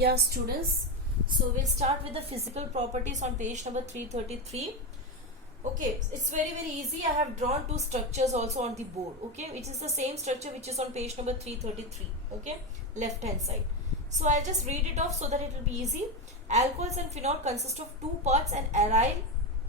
Yeah, students. So we'll start with the physical properties on page number 333. Okay, it's very easy. I have drawn two structures also on the board. Okay, which is the same structure which is on page number 333. Okay, left hand side. So I'll just read it off so that it will be easy. Alcohols and phenol consist of two parts, an aryl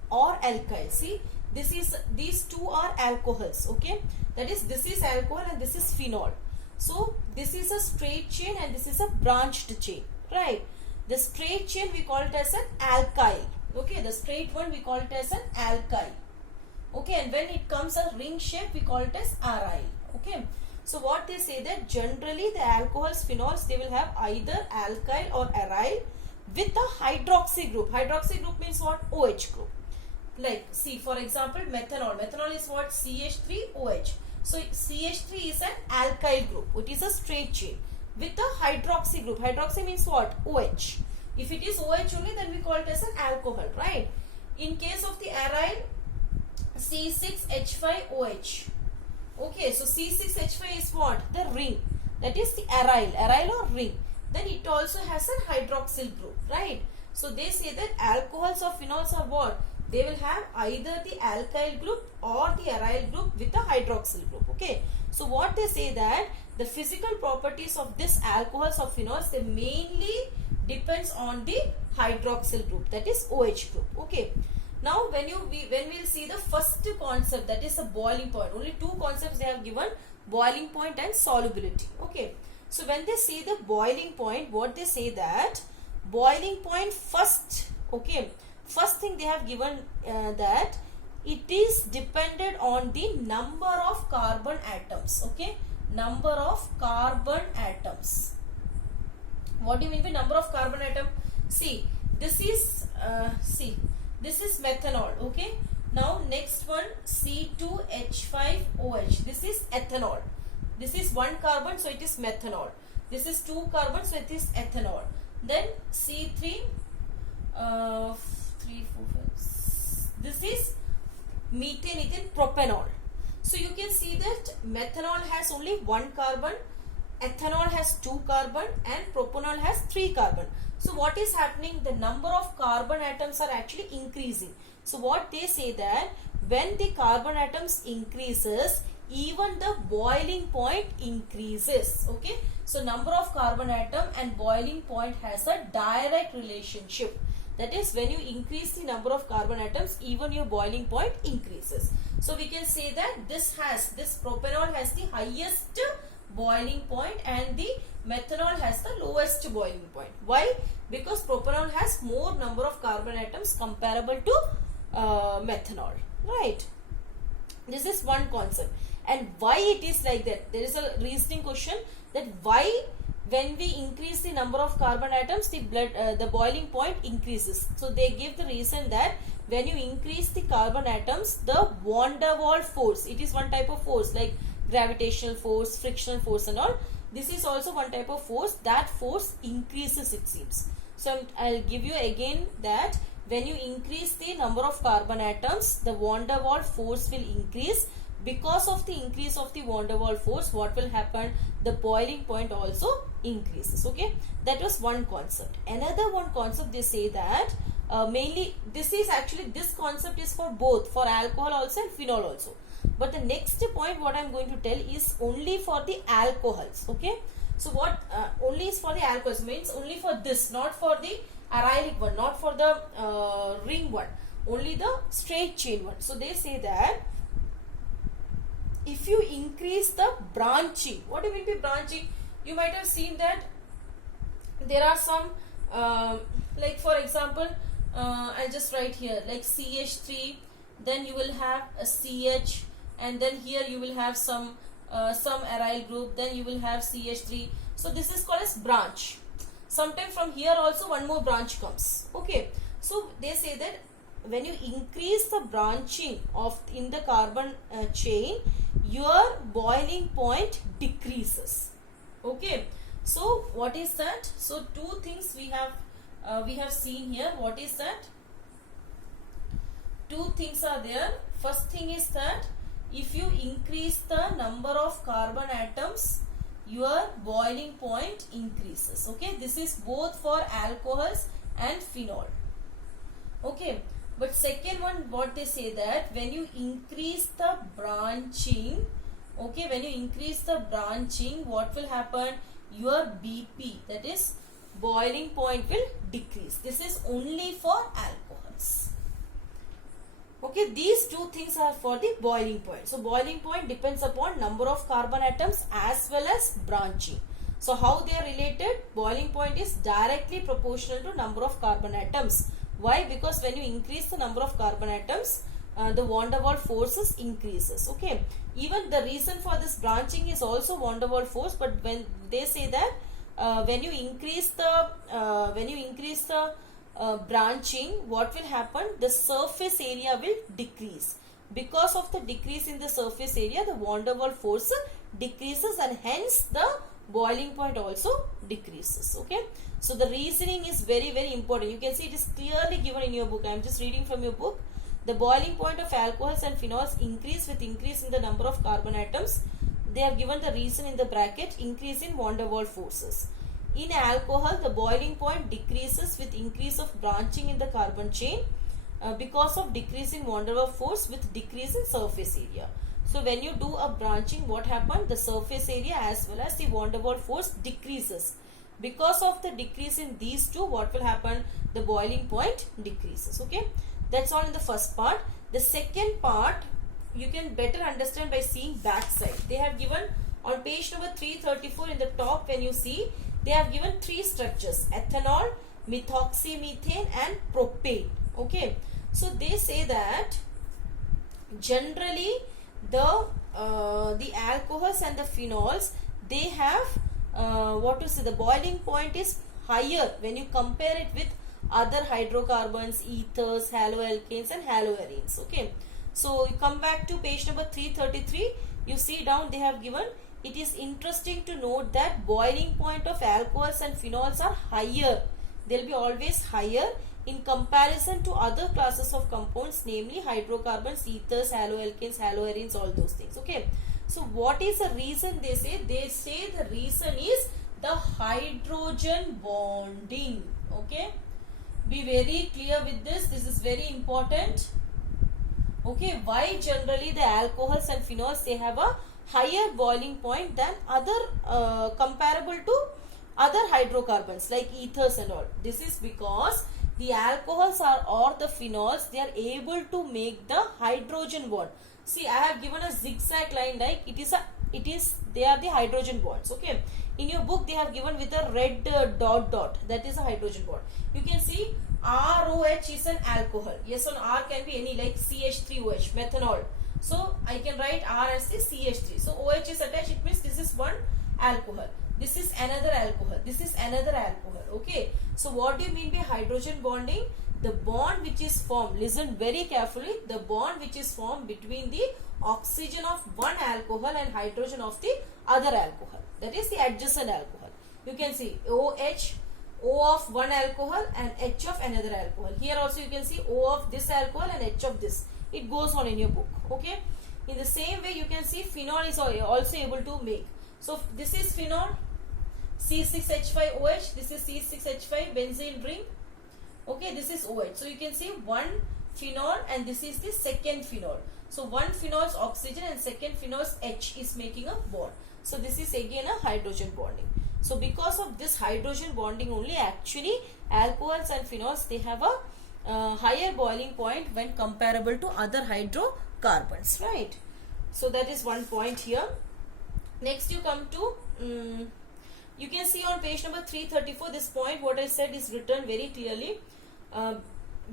or alkyl. See, these two are alcohols. Okay, that is, this is alcohol and this is phenol. So this is a straight chain and this is a branched chain, right? The straight chain we call it as an alkyl. Okay, the straight one we call it as an alkyl. Okay, and when it comes a ring shape we call it as aryl. Okay, so what they say that generally the alcohols, phenols, they will have either alkyl or aryl with a hydroxy group. Hydroxy group means what? OH group. Like, see, for example, methanol. Methanol is what? CH3OH. So CH3 is an alkyl group. It is a straight chain with a hydroxy group. Hydroxy means what? OH. If it is OH only, then we call it as an alcohol, right? In case of the aryl, C6H5OH. Okay, so C6H5 is what? The ring. That is the aryl or ring. Then it also has a hydroxyl group, right? So they say that alcohols or phenols are what? They will have either the alkyl group or the aryl group with a hydroxyl group. Okay, so what they say that the physical properties of this alcohols or phenols, they mainly depends on the hydroxyl group, that is OH group. Okay, now when we'll see the first concept, that is the boiling point. Only two concepts they have given: boiling point and solubility. Okay, so when they say the boiling point, what they say that boiling point first. Okay, first thing they have given that it is dependent on the number of carbon atoms. Okay, number of carbon atoms. What do you mean by number of carbon atom? See, this is methanol. Okay, now next one, C2H5OH. This is ethanol. This is one carbon, so it is methanol. This is two carbon, so it is ethanol. Then C3 3, 4, 5. This is methane, propanol. So you can see that methanol has only one carbon, ethanol has two carbon, and propanol has three carbon. So what is happening? The number of carbon atoms are actually increasing. So what they say that when the carbon atoms increases, even the boiling point increases. Okay, so number of carbon atom and boiling point has a direct relationship. That is, when you increase the number of carbon atoms, even your boiling point increases. So we can say that this propanol has the highest boiling point and the methanol has the lowest boiling point. Why? Because propanol has more number of carbon atoms comparable to methanol, right? This is one concept. And why it is like that? There is a reasoning question that why when we increase the number of carbon atoms, the boiling point increases. So they give the reason that when you increase the carbon atoms, the van der Waals force, it is one type of force like gravitational force, frictional force and all. This is also one type of force. That force increases, it seems. So I'll give you again that when you increase the number of carbon atoms, the van der Waals force will increase. Because of the increase of the van der Waals force, what will happen? The boiling point also increases. Okay, that was one concept. Another one concept, they say that mainly this concept is for both, for alcohol also and phenol also. But the next point what I am going to tell is only for the alcohols. Okay, so what only is for the alcohols means only for this, not for the arylic one, not for the ring one, only the straight chain one. So they say that if you increase the branching, what do you mean by branching? You might have seen that there are some like for example, I'll just write here like CH3, then you will have a CH, and then here you will have some aryl group, then you will have CH3. So this is called as branch. Sometimes from here also one more branch comes. Okay, so they say that when you increase the branching in the carbon chain, your boiling point decreases. Okay, so what is that? So two things we have seen here. What is that? Two things are there. First thing is that if you increase the number of carbon atoms, your boiling point increases. Okay, this is both for alcohols and phenol. Okay, but second one, what they say that when you increase the branching, okay, when you increase the branching, what will happen? Your BP, that is boiling point, will decrease. This is only for alcohols. Okay, these two things are for the boiling point. So boiling point depends upon number of carbon atoms as well as branching. So how they are related? Boiling point is directly proportional to number of carbon atoms. Why? Because when you increase the number of carbon atoms, the van der Waals forces increases. Okay, even the reason for this branching is also van der Waals force, but when they say that when you increase the branching, what will happen? The surface area will decrease. Because of the decrease in the surface area, the van der Waals force decreases, and hence the boiling point also decreases. Okay, so the reasoning is very, very important. You can see it is clearly given in your book. I am just reading from your book. The boiling point of alcohols and phenols increase with increase in the number of carbon atoms. They have given the reason in the bracket, increase in van der Waals forces. In alcohol, the boiling point decreases with increase of branching in the carbon chain because of decrease in van der Waals force with decrease in surface area. So when you do a branching, what happens? The surface area as well as the van der Waals force decreases. Because of the decrease in these two, what will happen? The boiling point decreases. Okay, that's all in the first part. The second part you can better understand by seeing back side. They have given on page number 334 in the top, when you see, they have given three structures: ethanol, methoxymethane and propane. Okay, so they say that generally the alcohols and the phenols, they have the boiling point is higher when you compare it with other hydrocarbons, ethers, haloalkanes and haloarenes. Okay, so you come back to page number 333, you see down they have given, it is interesting to note that boiling point of alcohols and phenols are higher. They will be always higher in comparison to other classes of compounds, namely hydrocarbons, ethers, haloalkanes, haloarenes, all those things. Okay, so what is the reason? They say the reason is the hydrogen bonding. Okay, be very clear with this. This is very important. Okay, why generally the alcohols and phenols, they have a higher boiling point than other comparable to other hydrocarbons like ethers and all? This is because the alcohols or the phenols, they are able to make the hydrogen bond. See, I have given a zigzag line, like they are the hydrogen bonds. Okay, in your book they have given with a red dot, that is a hydrogen bond. You can see ROH is an alcohol. Yes, on R can be any, like CH3OH, methanol. So I can write R as the CH3. So OH is attached, it means this is one alcohol. This is another alcohol. This is another alcohol. Okay. So what do you mean by hydrogen bonding? The bond which is formed, listen very carefully, the bond which is formed between the oxygen of one alcohol and hydrogen of the other alcohol. That is the adjacent alcohol. You can see OH, O of one alcohol and H of another alcohol. Here also you can see O of this alcohol and H of this. It goes on in your book. Okay. In the same way you can see phenol is also able to make. So this is phenol, C6H5OH, this is C6H5 benzene ring. Okay, this is OH. So you can see one phenol and this is the second phenol. So one phenol's oxygen and second phenol's H is making a bond. So this is again a hydrogen bonding. So because of this hydrogen bonding only, actually alcohols and phenols, they have a higher boiling point when comparable to other hydrocarbons, right? So that is one point here. Next you come to you can see on page number 334, this point what I said is written very clearly.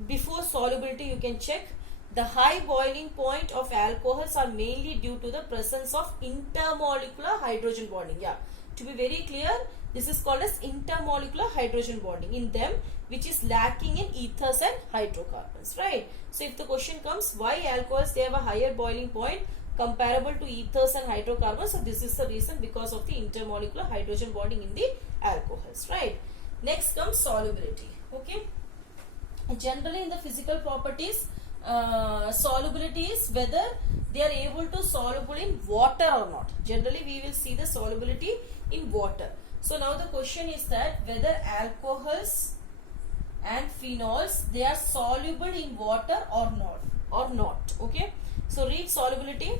Before solubility you can check. The high boiling point of alcohols are mainly due to the presence of intermolecular hydrogen bonding. Yeah, to be very clear, this is called as intermolecular hydrogen bonding in them, which is lacking in ethers and hydrocarbons, right? So if the question comes, why alcohols, they have a higher boiling point comparable to ethers and hydrocarbons? So this is the reason, because of the intermolecular hydrogen bonding in the alcohols, right? Next comes solubility. Okay, generally in the physical properties, solubility is whether they are able to soluble in water or not. Generally we will see the solubility in water. So now the question is that whether alcohols and phenols, they are soluble in water or not. Okay, so read solubility.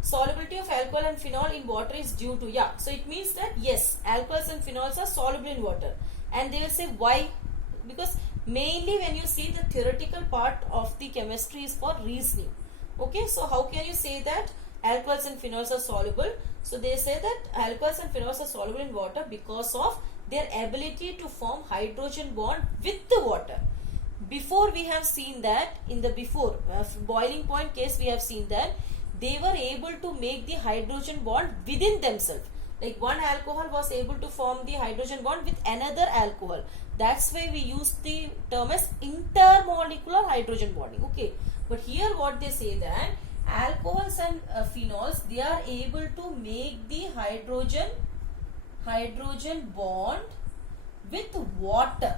Solubility of alcohol and phenol in water is due to, yeah, so it means that yes, alcohols and phenols are soluble in water. And they will say why, because mainly when you see the theoretical part of the chemistry is for reasoning. Okay, so how can you say that alcohols and phenols are soluble? So they say that alcohols and phenols are soluble in water because of their ability to form hydrogen bond with the water. Before we have seen that in the boiling point case, we have seen that they were able to make the hydrogen bond within themselves. Like one alcohol was able to form the hydrogen bond with another alcohol. That's why we use the term as intermolecular hydrogen bonding. Okay, but here what they say that alcohols and phenols, they are able to make the hydrogen bond with water.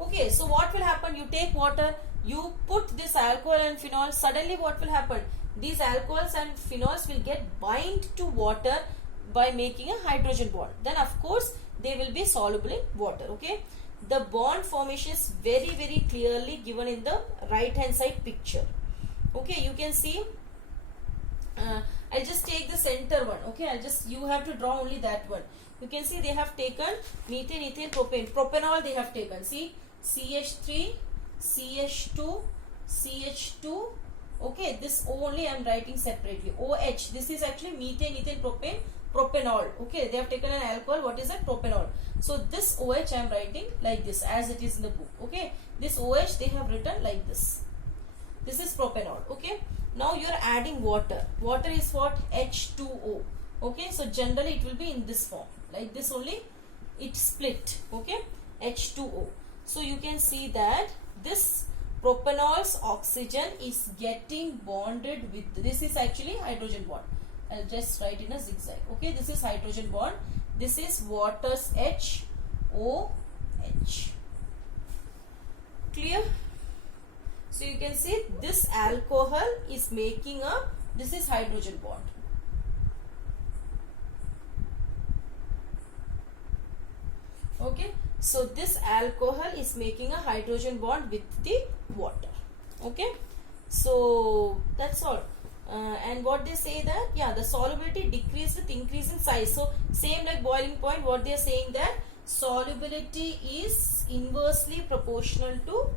Okay, so what will happen? You take water, you put this alcohol and phenol, suddenly what will happen? These alcohols and phenols will get bind to water by making a hydrogen bond. Then of course they will be soluble in water. Okay, the bond formation is very, very clearly given in the right hand side picture. Okay, you can see, I'll just take the center one. Okay, you have to draw only that one. You can see they have taken methane, ethane, propane. Propanol they have taken. See, CH3, CH2, CH2. Okay, this O only I am writing separately. OH, this is actually methane, ethane, propane, propanol. Okay, they have taken an alcohol. What is that? Propanol. So this OH I am writing like this as it is in the book. Okay, this OH they have written like this. This is propanol. Okay, now you are adding water. Water is what? H2O. Okay, so generally it will be in this form, like this only. It split. Okay, H2O. So you can see that this propanol's oxygen is getting bonded with, this is actually hydrogen bond. I'll just write in a zigzag. Okay, this is hydrogen bond. This is water's HOH. Clear? So you can see this alcohol is making this is hydrogen bond. Okay, so this alcohol is making a hydrogen bond with the water. Okay, so that's all. And what they say that, yeah, the solubility decrease with increase in size. So same like boiling point, what they are saying that solubility is inversely proportional to,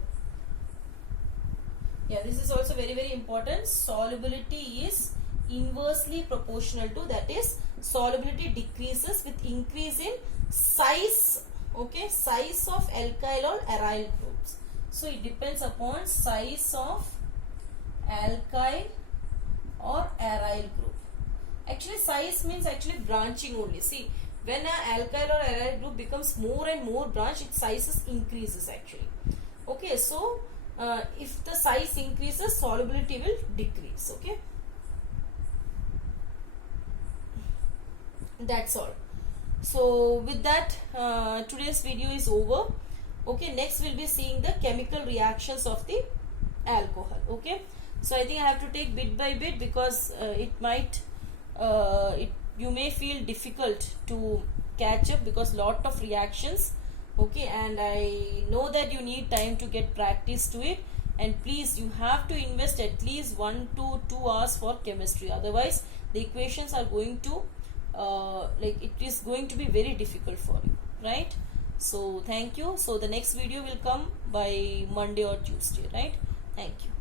yeah, this is also very, very important. Solubility is inversely proportional to, that is solubility decreases with increase in size. Okay, size of alkyl or aryl groups. So it depends upon size of alkyl or aryl group. Actually size means actually branching only. See, when an alkyl or aryl group becomes more and more branched, its sizes increases actually. Okay, so if the size increases, solubility will decrease. Okay, that's all. So with that, today's video is over. Okay, next we'll be seeing the chemical reactions of the alcohol. Okay, so I think I have to take bit by bit because you may feel difficult to catch up because lot of reactions. Okay, and I know that you need time to get practice to it, and please, you have to invest at least 1 to 2 hours for chemistry. Otherwise the equations are going to it is going to be very difficult for you, right? So thank you. So the next video will come by Monday or Tuesday, right? Thank you.